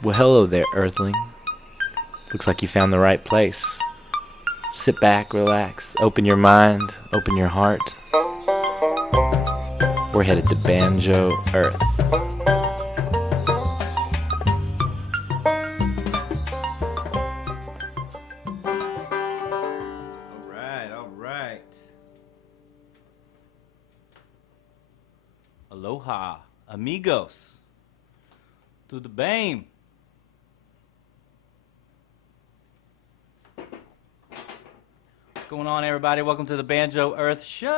Well, hello there, Earthling. Looks like you found the right place. Sit back, relax, open your mind, open your heart. We're headed to Banjo, Earth. Alright. Aloha, amigos. To the BAME. What's going on, everybody? Welcome to the Banjo Earth Show.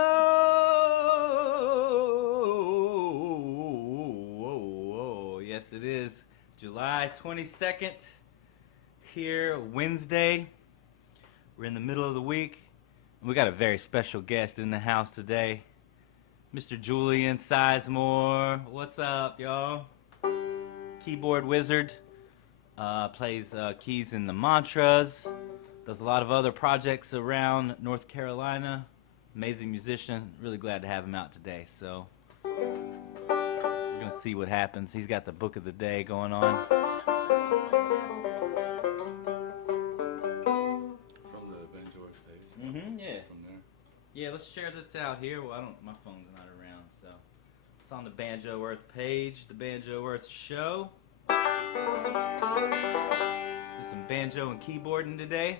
Yes, it is July 22nd. Here, Wednesday. We're in the middle of the week. We got a very special guest in the house today. Mr. Julian Sizemore. What's up, y'all? Keyboard wizard. Plays keys in the mantras. Does a lot of other projects around North Carolina. Amazing musician. Really glad to have him out today. So we're going to see what happens. He's got the book of the day going on. From the Banjo page. Yeah. From there. Yeah, let's share this out here. Well, my phone's not around, so it's on the Banjo Earth page, the Banjo Earth Show. Do some banjo and keyboarding today.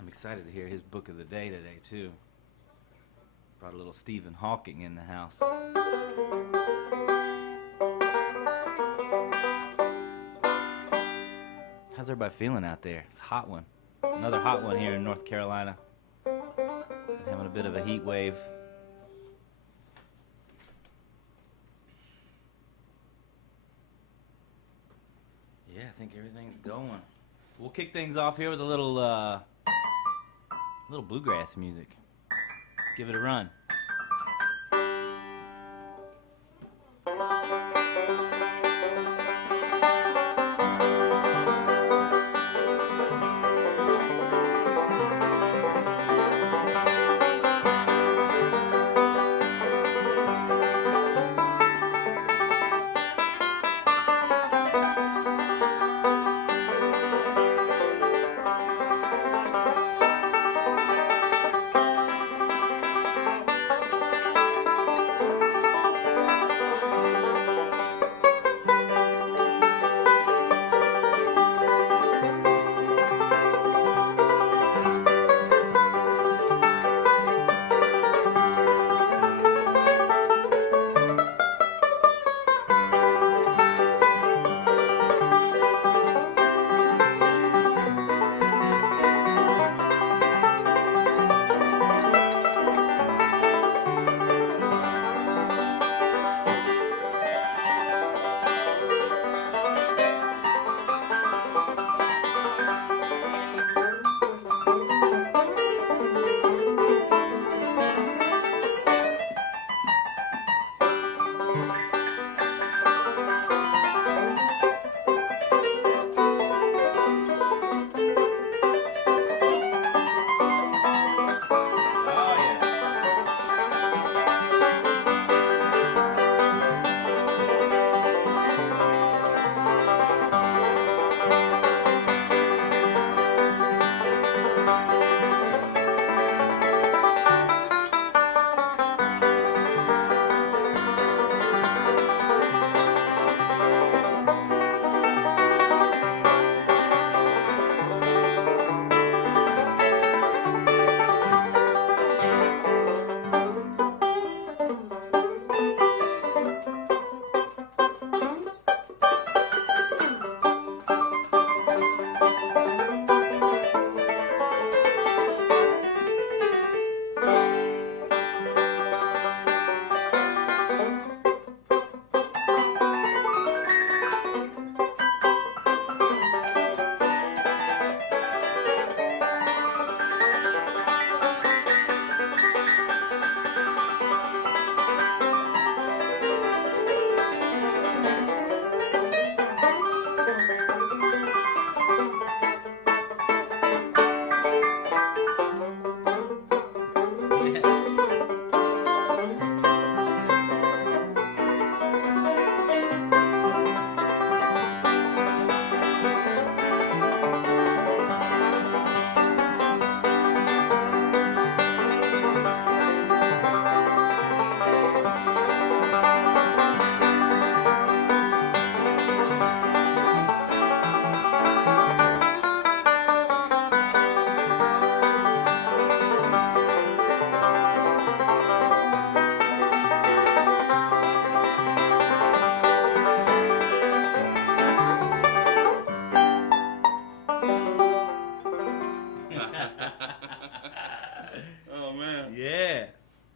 I'm excited to hear his book of the day today, too. Brought a little Stephen Hawking in the house. How's everybody feeling out there? It's a hot one. Another hot one here in North Carolina. Been having a bit of a heat wave. Yeah, I think everything's going. We'll kick things off here with a little bluegrass music. Let's give it a run.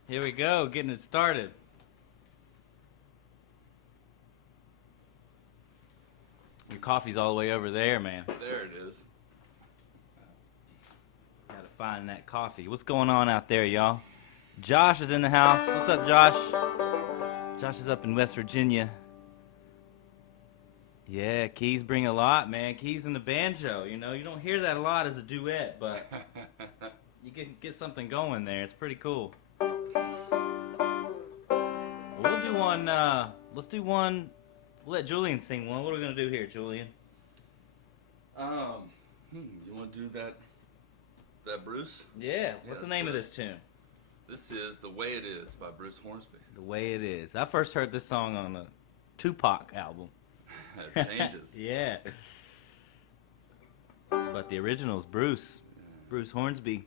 Here we go, getting it started. Your coffee's all the way over there, man. There it is. Gotta find that coffee. What's going on out there, y'all? Josh is in the house. What's up, Josh? Josh is up in West Virginia. Yeah, keys bring a lot, man. Keys and the banjo, you know. You don't hear that a lot as a duet, but you can get something going there. It's pretty cool. We'll do one, let's do one. We'll let Julian sing one. What are we going to do here, Julian? You want to do that Bruce? Yeah, what's the name of this tune? This is The Way It Is by Bruce Hornsby. The Way It Is. I first heard this song on a Tupac album. It changes. Yeah. But the original is Bruce. Bruce Hornsby.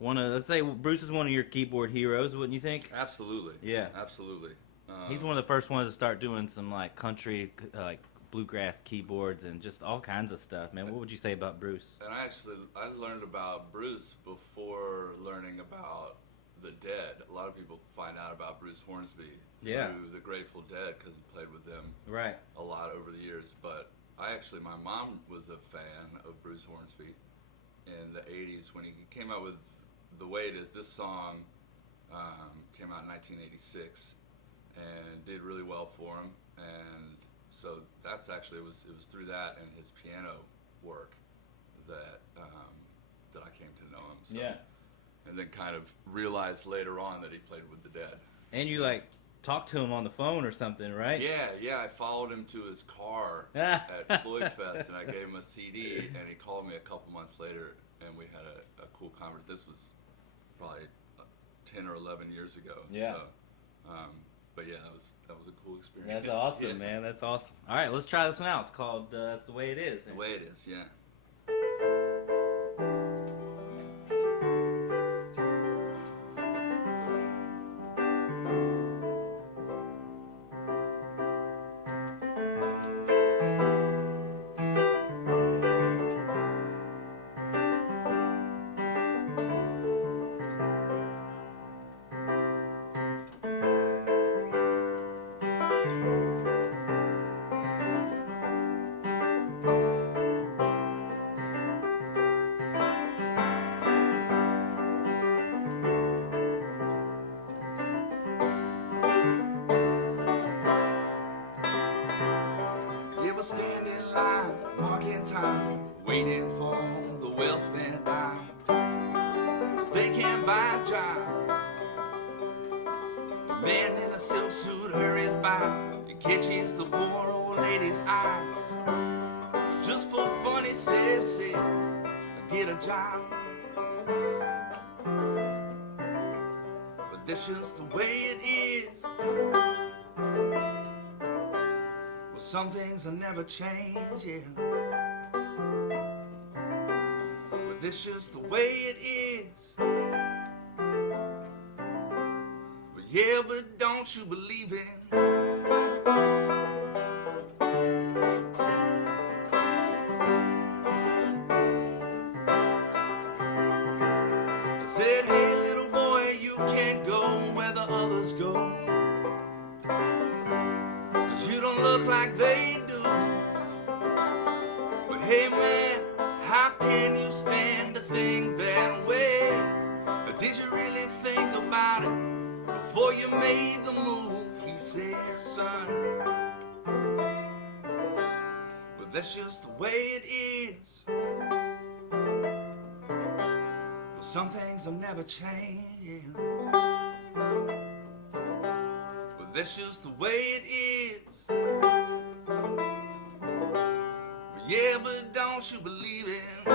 Let's say Bruce is one of your keyboard heroes, wouldn't you think? Absolutely. Yeah. Absolutely. He's one of the first ones to start doing some like country, like bluegrass keyboards and just all kinds of stuff, man. What would you say about Bruce? And I learned about Bruce before learning about the Dead. A lot of people find out about Bruce Hornsby through the Grateful Dead because he played with them Right. a lot over the years. But my mom was a fan of Bruce Hornsby in the 80s when he came out with The Way It Is. This song came out in 1986 and did really well for him. And so that's actually, it was through that and his piano work that that I came to know him. So. Yeah. And then kind of realized later on that he played with the Dead. And you like talked to him on the phone or something, right? Yeah, I followed him to his car at Floyd Fest, and I gave him a CD, and he called me a couple months later, and we had a cool conversation. This was probably 10 or 11 years ago. Yeah. So, but yeah, that was a cool experience. That's awesome, man. That's awesome. All right, let's try this one out. It's called That's the Way It Is. The Way It Is, yeah. Stand in line, marking time, waiting for the welfare dime. 'Cause they can't buy a job. A man in a silk suit hurries by. He catches the poor old lady's eyes. Just for fun, he says, get a job. But that's just the way it is. Some things will never change, yeah. But this just the way it is. But yeah, but don't you believe it? I said, hey little boy, you can't go where the others go. You don't look like they do. But hey man, how can you stand to think that way? Or did you really think about it before you made the move? He said, son, but that's just the way it is. Well, some things will never change, yeah. But that's just the way it is. Yeah, but don't you believe it?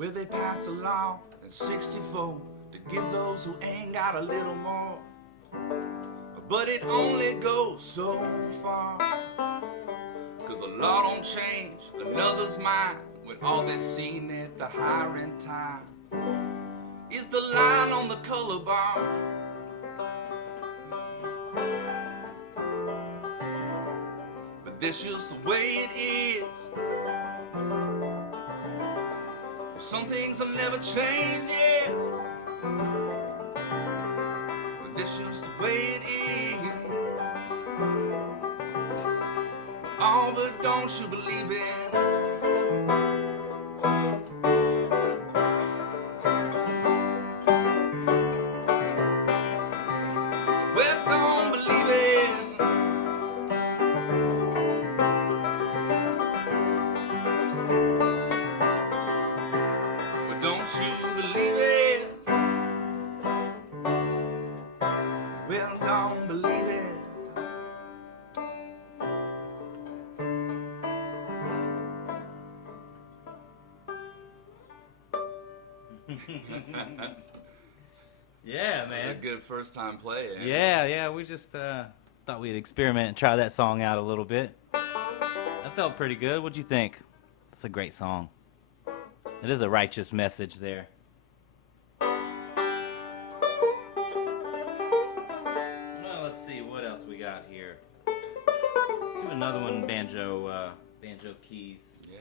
where they passed a law in 64 to give those who ain't got a little more. But it only goes so far, 'cause a law don't change another's mind when all they seen at the hiring time is the line on the color bar. But this just the way it is. Some things will never change, yeah. But this just the way it is. Oh, but don't you believe it? Well, don't believe it. But don't you believe it? Well, don't believe it. Yeah, A man. good first time play. Eh? Yeah, we just thought we'd experiment and try that song out a little bit. That felt pretty good. What'd you think? It's a great song. It is a righteous message there. Well, let's see what else we got here. Let's do another one, banjo keys. Yeah.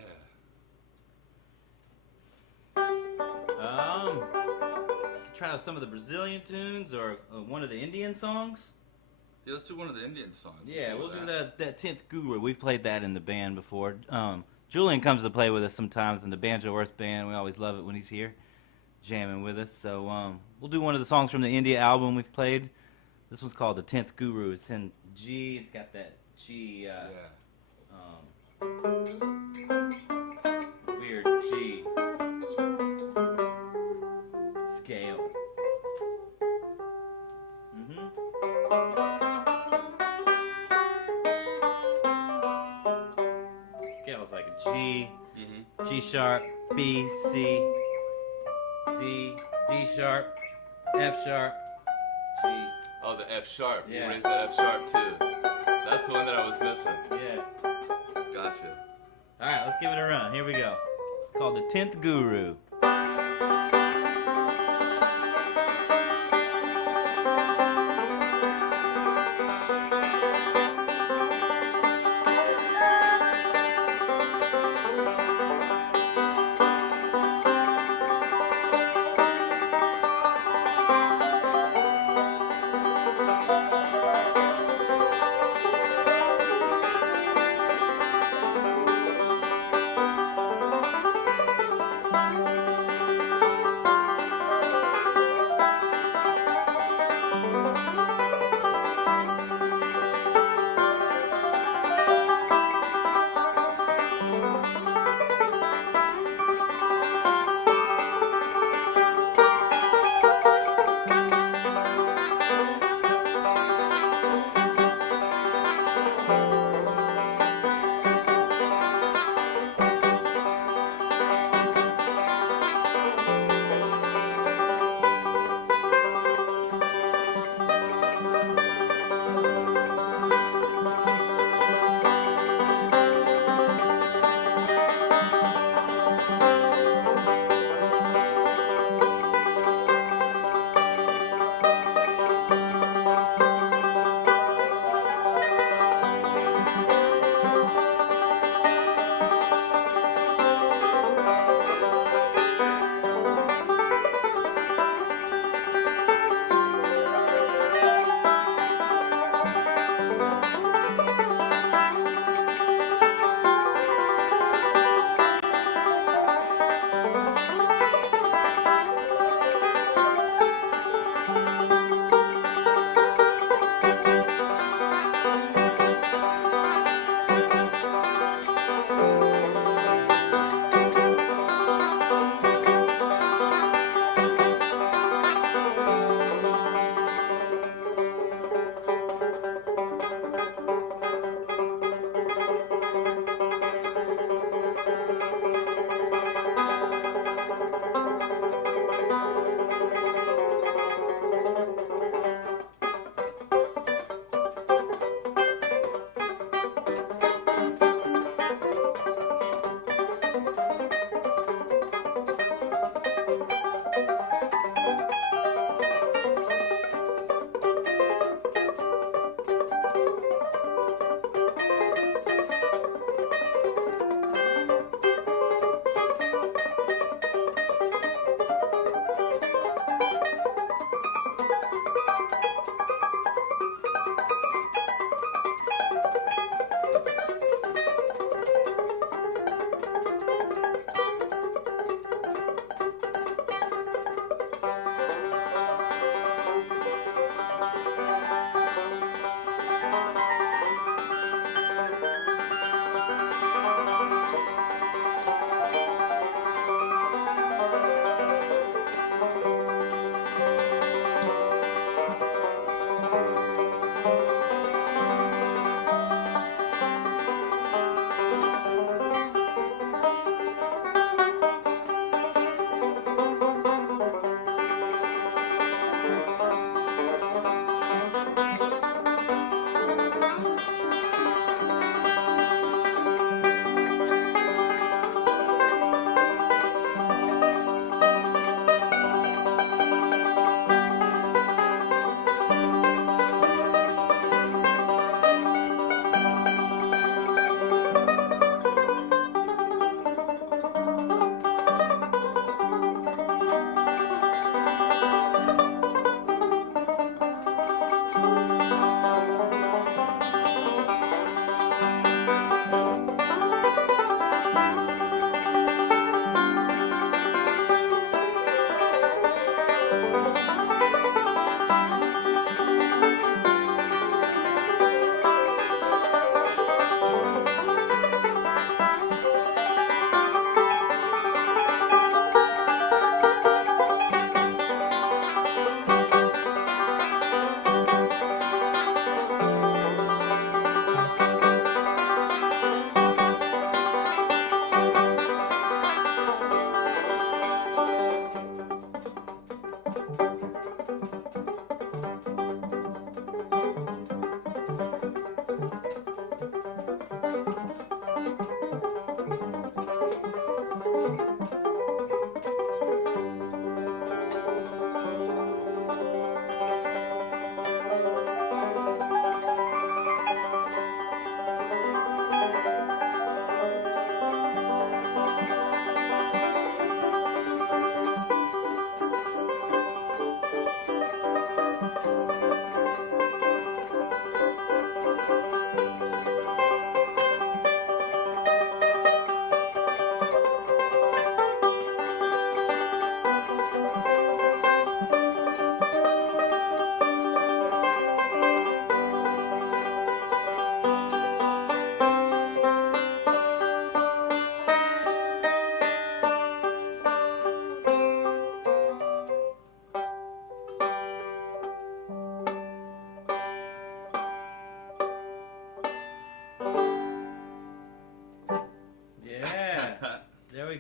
Could try some of the Brazilian tunes or one of the Indian songs. Yeah, let's do one of the Indian songs. Yeah, we'll do that 10th Guru. We've played that in the band before. Julian comes to play with us sometimes in the Banjo Earth band. We always love it when he's here jamming with us. So we'll do one of the songs from the India album we've played. This one's called the 10th Guru. It's in G. It's got that G, weird G scale. Scale's like a G, G sharp, B, C, D, D sharp, F sharp, G. Oh, the F sharp. Yeah. You raised that F sharp too. That's the one that I was missing. Yeah. Gotcha. Alright, let's give it a run. Here we go. It's called the 10th Guru.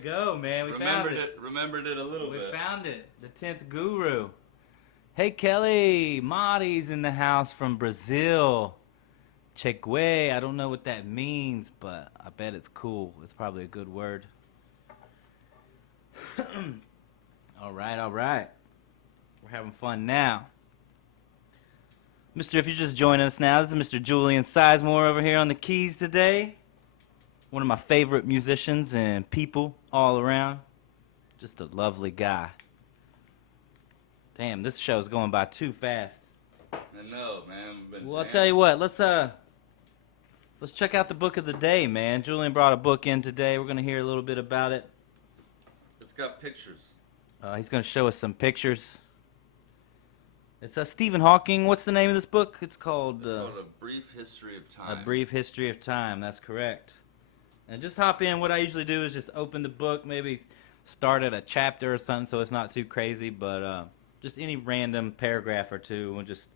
go, man. We found it. Remembered it a little bit. We found it. The 10th guru. Hey, Kelly. Marty's in the house from Brazil. Chegue. I don't know what that means, but I bet it's cool. It's probably a good word. All right. We're having fun now. If you're just joining us now, this is Mr. Julian Sizemore over here on the keys today. One of my favorite musicians and people all around. Just a lovely guy. Damn, this show's going by too fast. I know, man. Well, I'll tell you what. Let's check out the book of the day, man. Julian brought a book in today. We're gonna hear a little bit about it. It's got pictures. He's gonna show us some pictures. It's Stephen Hawking. What's the name of this book? It's called A Brief History of Time. A Brief History of Time. That's correct. And just hop in. What I usually do is just open the book, maybe start at a chapter or something, so it's not too crazy. But just any random paragraph or two, and just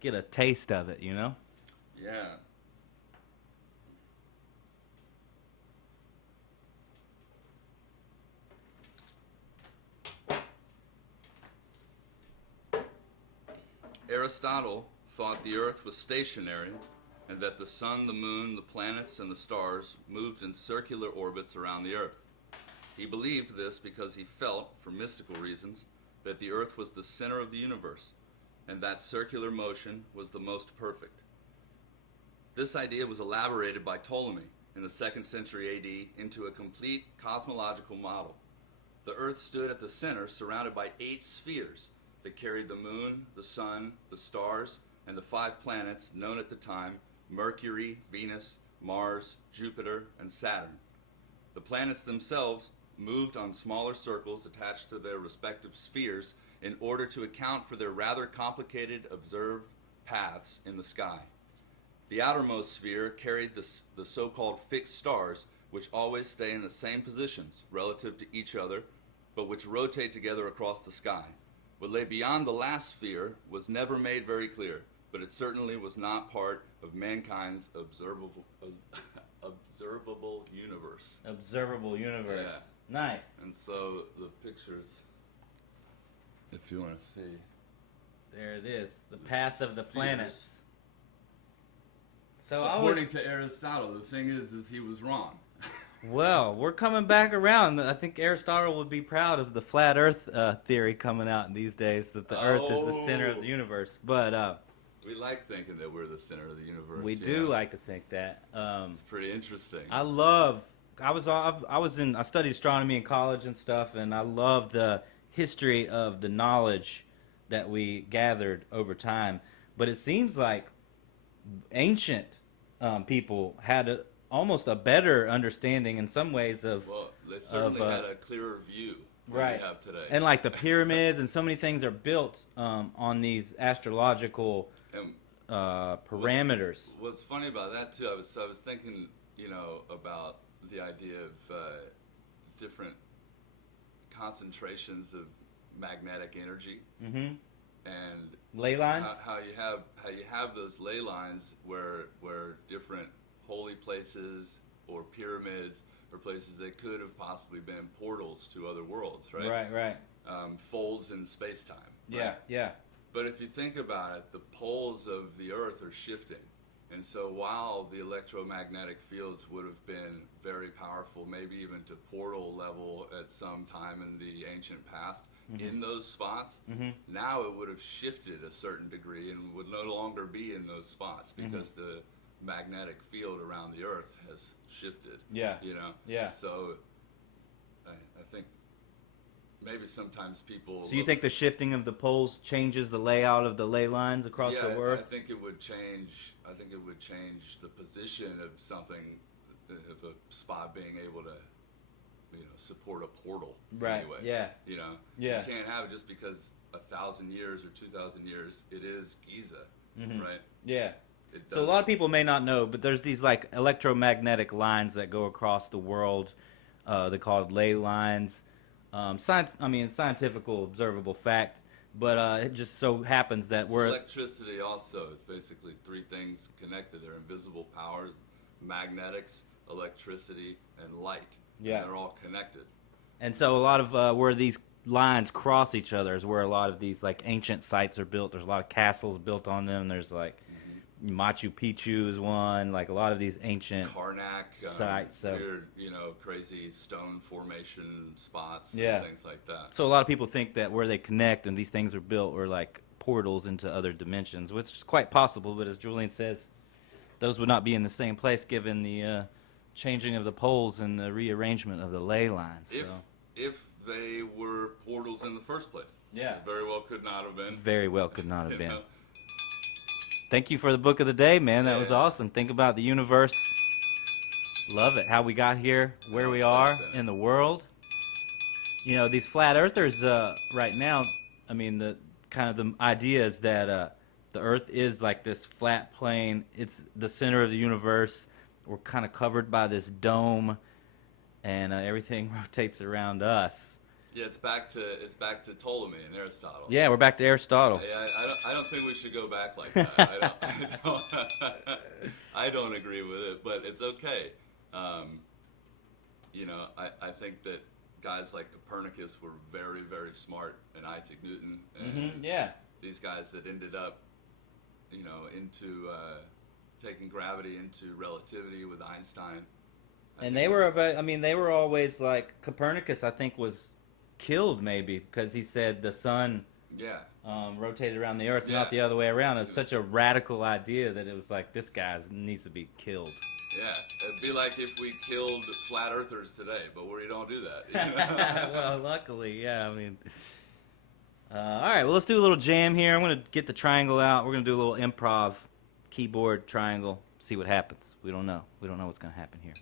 get a taste of it, you know. Yeah. Aristotle thought the earth was stationary and that the sun, the moon, the planets, and the stars moved in circular orbits around the earth. He believed this because he felt, for mystical reasons, that the earth was the center of the universe and that circular motion was the most perfect. This idea was elaborated by Ptolemy in the 2nd century AD into a complete cosmological model. The earth stood at the center, surrounded by 8 spheres that carried the moon, the sun, the stars, and the 5 planets known at the time: Mercury, Venus, Mars, Jupiter, and Saturn. The planets themselves moved on smaller circles attached to their respective spheres in order to account for their rather complicated observed paths in the sky. The outermost sphere carried the so-called fixed stars, which always stay in the same positions relative to each other, but which rotate together across the sky. What lay beyond the last sphere was never made very clear, but it certainly was not part of mankind's observable universe. Observable universe. Yeah. Nice. And so the pictures, if you want to see. There it is. The path of the planets. So according to Aristotle, the thing is he was wrong. Well, we're coming back around. I think Aristotle would be proud of the flat Earth theory coming out these days, that the Earth is the center of the universe. But we like thinking that we're the center of the universe. We do like to think that. It's pretty interesting. I studied astronomy in college and stuff, and I love the history of the knowledge that we gathered over time. But it seems like ancient people had almost a better understanding in some ways of. Well, they certainly had a clearer view than we have today. And like the pyramids and so many things are built on these astrological parameters. What's funny about that too, I was thinking, about the idea of different concentrations of magnetic energy. Mm-hmm. And ley lines. How you have those ley lines where different holy places or pyramids or places that could have possibly been portals to other worlds, right? Right. Folds in space-time. Right? Yeah. But if you think about it, the poles of the Earth are shifting. And so while the electromagnetic fields would have been very powerful, maybe even to portal level at some time in the ancient past, mm-hmm. in those spots, mm-hmm. now it would have shifted a certain degree and would no longer be in those spots because mm-hmm. the magnetic field around the Earth has shifted. Yeah. Yeah. So I think maybe sometimes people. So you think the shifting of the poles changes the layout of the ley lines across the Earth? I think it would change. I think it would change the position of something, of a spot being able to, support a portal. Right. Anyway. Yeah. Yeah. You can't have it just because 1,000 years or 2,000 years it is Giza, mm-hmm. right? Yeah. So a lot of people may not know, but there's these like electromagnetic lines that go across the world. They're called ley lines. Scientific observable fact, but it just so happens that electricity also. It's basically 3 things connected. They're invisible powers: magnetics, electricity, and light. Yeah. And they're all connected. And so a lot of where these lines cross each other is where a lot of these like ancient sites are built. There's a lot of castles built on them. There's like Machu Picchu is one. Like a lot of these ancient Karnak, sites. So. weird, crazy stone formation spots, Yeah. and things like that. So a lot of people think that where they connect and these things are built are like portals into other dimensions, which is quite possible. But as Julian says, those would not be in the same place given the changing of the poles and the rearrangement of the ley lines. So. If they were portals in the first place, Yeah. It very well could not have been. Very well could not have You been. know? Thank you for the book of the day, man. That was Yeah. awesome. Think about the universe. Love it. How we got here, where we are in the world. You know, these flat earthers right now, I mean, the kind of the idea is that the earth is like this flat plane. It's the center of the universe. We're kind of covered by this dome, and everything rotates around us. Yeah, it's back to Ptolemy and Aristotle. Yeah, we're back to Aristotle. Yeah, I don't think we should go back like that. I don't agree with it, but it's okay. I think that guys like Copernicus were very, very smart, and Isaac Newton, and Yeah. these guys that ended up, into taking gravity into relativity with Einstein. And they were always like, Copernicus, I think, was killed maybe because he said the sun Yeah. rotated around the earth, Yeah. not the other way around. It's such a radical idea that it was like, this guy needs to be killed. Yeah, it'd be like if we killed flat earthers today, but we don't do that. Well, luckily, yeah. I mean, all right. Well, let's do a little jam here. I'm gonna get the triangle out. We're gonna do a little improv, keyboard triangle. See what happens. We don't know. We don't know what's gonna happen here.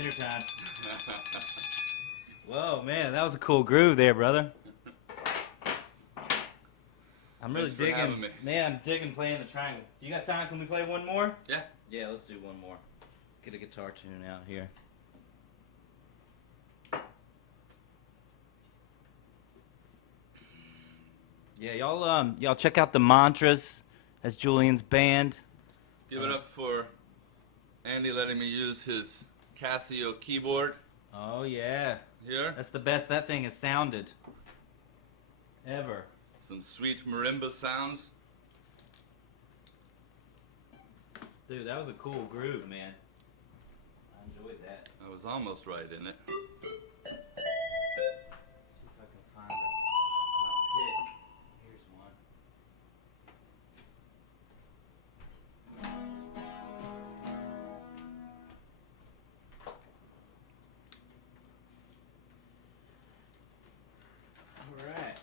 dinner time. Whoa, man, that was a cool groove there, brother. I'm really Thanks for having digging, me. man, I'm digging playing the triangle. You got time? Can we play one more? Yeah. Yeah, let's do one more. Get a guitar tune out here. Yeah, y'all check out the Mantras. That's Julian's band. Give it up for Andy letting me use his Casio keyboard Oh yeah, here. that's the best that thing has sounded ever. Some sweet marimba sounds. Dude, that was a cool groove, man. I enjoyed that. I was almost right in it. See if I can find a pick. Here's one. All right.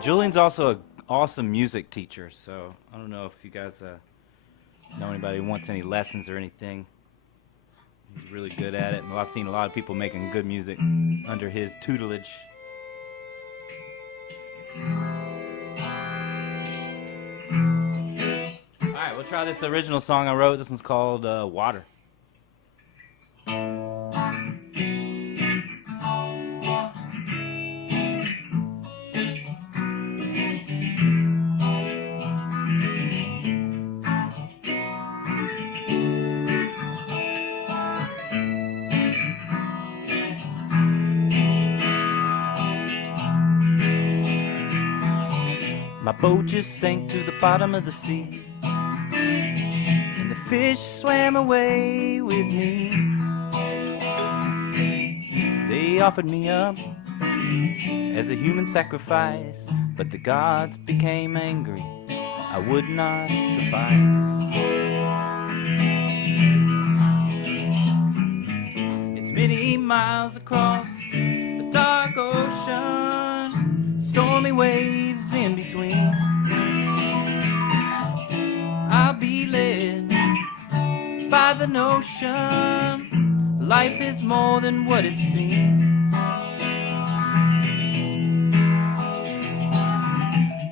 Julian's also an awesome music teacher, so I don't know if you guys know anybody who wants any lessons or anything. He's really good at it, and I've seen a lot of people making good music under his tutelage. Alright, we'll try this original song I wrote. This one's called Water. My boat just sank to the bottom of the sea, and the fish swam away with me. They offered me up as a human sacrifice, but the gods became angry. I would not suffice. It's many miles across the dark ocean, stormy waves in between. I'll be led by the notion life is more than what it seems.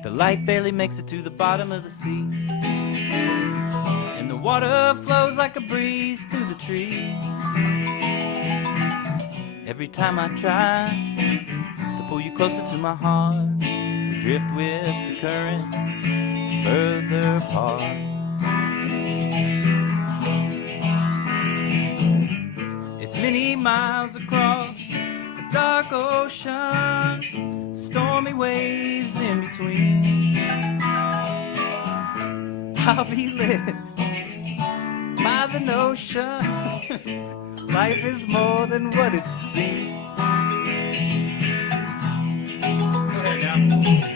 The light barely makes it to the bottom of the sea, and the water flows like a breeze through the tree. Every time I try to pull you closer to my heart, we drift with the currents further apart. It's many miles across the dark ocean, stormy waves in between. I'll be led by the notion life is more than what it seems. Go ahead now.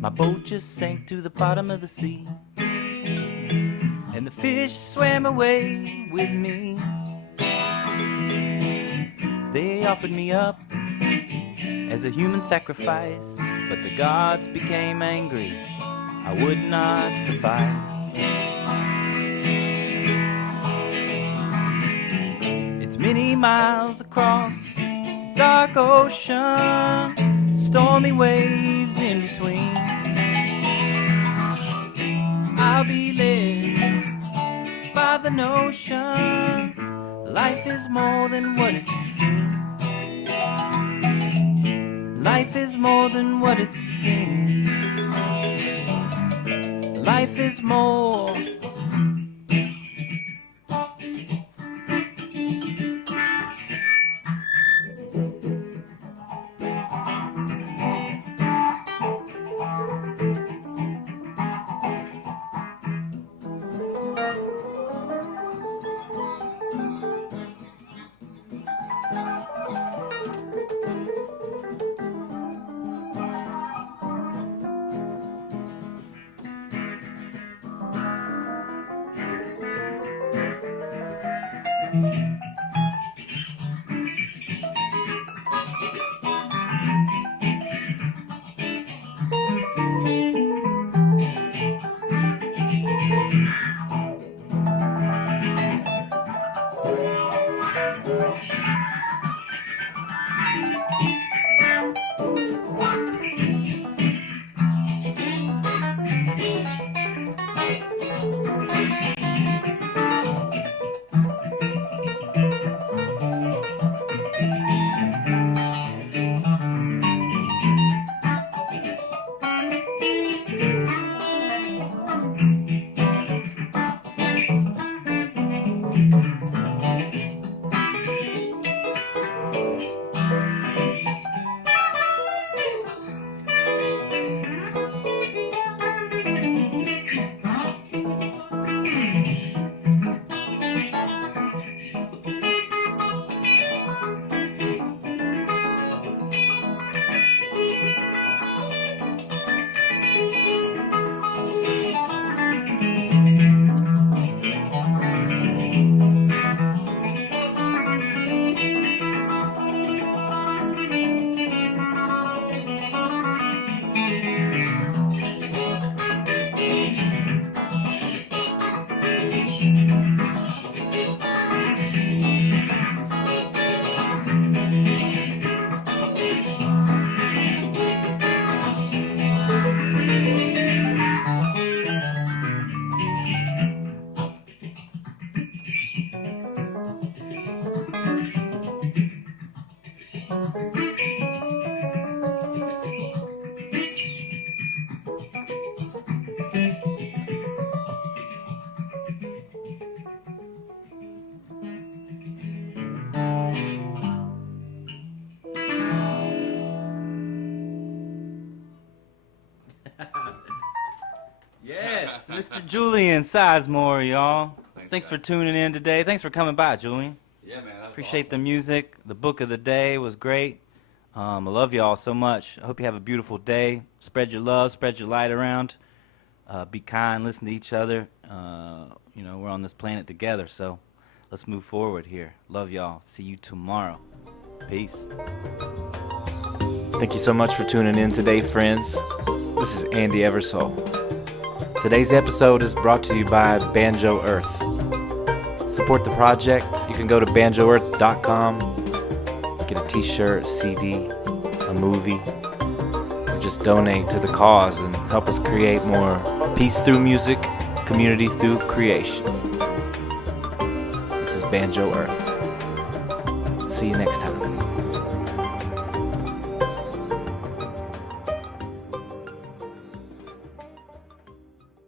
My boat just sank to the bottom of the sea, and the fish swam away with me. They offered me up as a human sacrifice, but the gods became angry. I would not suffice. It's many miles across dark ocean, stormy waves in between. I'll be led by the notion life is more than what it seems. Life is more than what it seems. Life is more. Yes, Mr. Julian Sizemore, y'all. Thanks for tuning in today. Thanks for coming by, Julian. Yeah, man. That's Appreciate the awesome. music. The book of the day was great. I love y'all so much. I hope you have a beautiful day. Spread your love, spread your light around. Be kind, listen to each other. We're on this planet together, so let's move forward here. Love y'all. See you tomorrow. Peace. Thank you so much for tuning in today, friends. This is Andy Eversole. Today's episode is brought to you by Banjo Earth. Support the project. You can go to banjoearth.com, get a t-shirt, CD, a movie, or just donate to the cause and help us create more peace through music, community through creation. This is Banjo Earth. See you next time.